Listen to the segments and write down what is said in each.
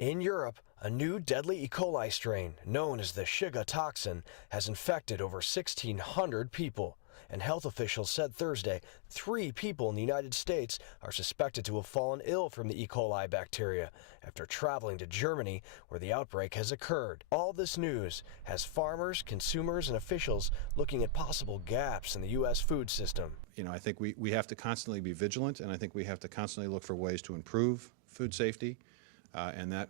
In Europe, a new deadly E. coli strain, known as the SHIGA toxin, has infected over 1,600 people, and health officials said Thursday 3 people in the United States are suspected to have fallen ill from the E. coli bacteria after traveling to Germany, where the outbreak has occurred. All this news has farmers, consumers, and officials looking at possible gaps in the U.S. food system. I think we have to constantly be vigilant, and I think we have to constantly look for ways to improve food safety. And that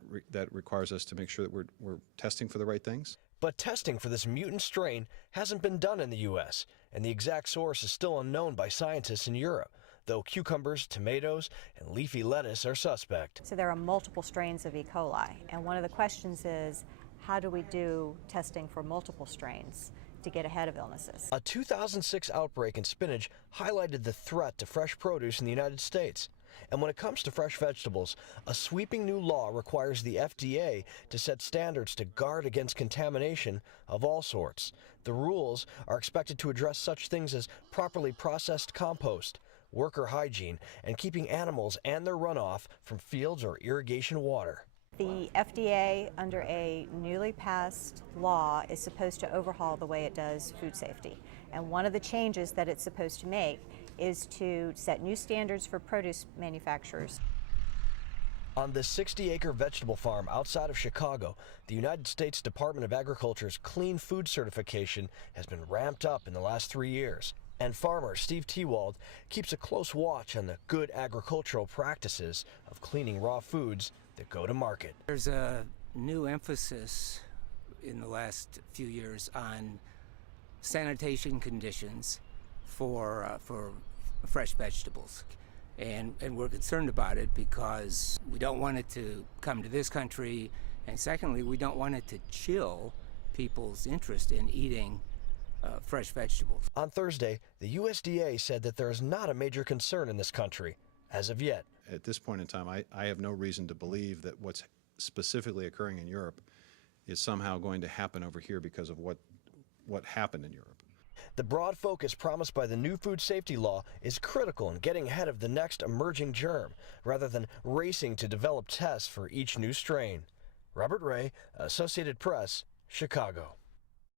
requires us to make sure that we're testing for the right things. But testing for this mutant strain hasn't been done in the U.S., and the exact source is still unknown by scientists in Europe, though cucumbers, tomatoes, and leafy lettuce are suspect. So there are multiple strains of E. coli, and one of the questions is, how do we do testing for multiple strains to get ahead of illnesses? A 2006 outbreak in spinach highlighted the threat to fresh produce in the United States. And when it comes to fresh vegetables, a sweeping new law requires the FDA to set standards to guard against contamination of all sorts. The rules are expected to address such things as properly processed compost, worker hygiene, and keeping animals and their runoff from fields or irrigation water. The FDA, under a newly passed law, is supposed to overhaul the way it does food safety. And one of the changes that it's supposed to make is to set new standards for produce manufacturers. On this 60-acre vegetable farm outside of Chicago, the United States Department of Agriculture's Clean Food certification has been ramped up in the last 3 years. And farmer Steve TIWALD keeps a close watch on the good agricultural practices of cleaning raw foods that go to market. There's a new emphasis in the last few years on sanitation conditions for fresh vegetables. And we're concerned about it because we don't want it to come to this country, and secondly, we don't want it to chill people's interest in eating fresh vegetables. On Thursday, the USDA said that there is not a major concern in this country, as of yet. At this point in time, I have no reason to believe that what's specifically occurring in Europe is somehow going to happen over here because of what happened in Europe. The broad focus promised by the new food safety law is critical in getting ahead of the next emerging germ, rather than racing to develop tests for each new strain. Robert Ray, Associated Press, Chicago.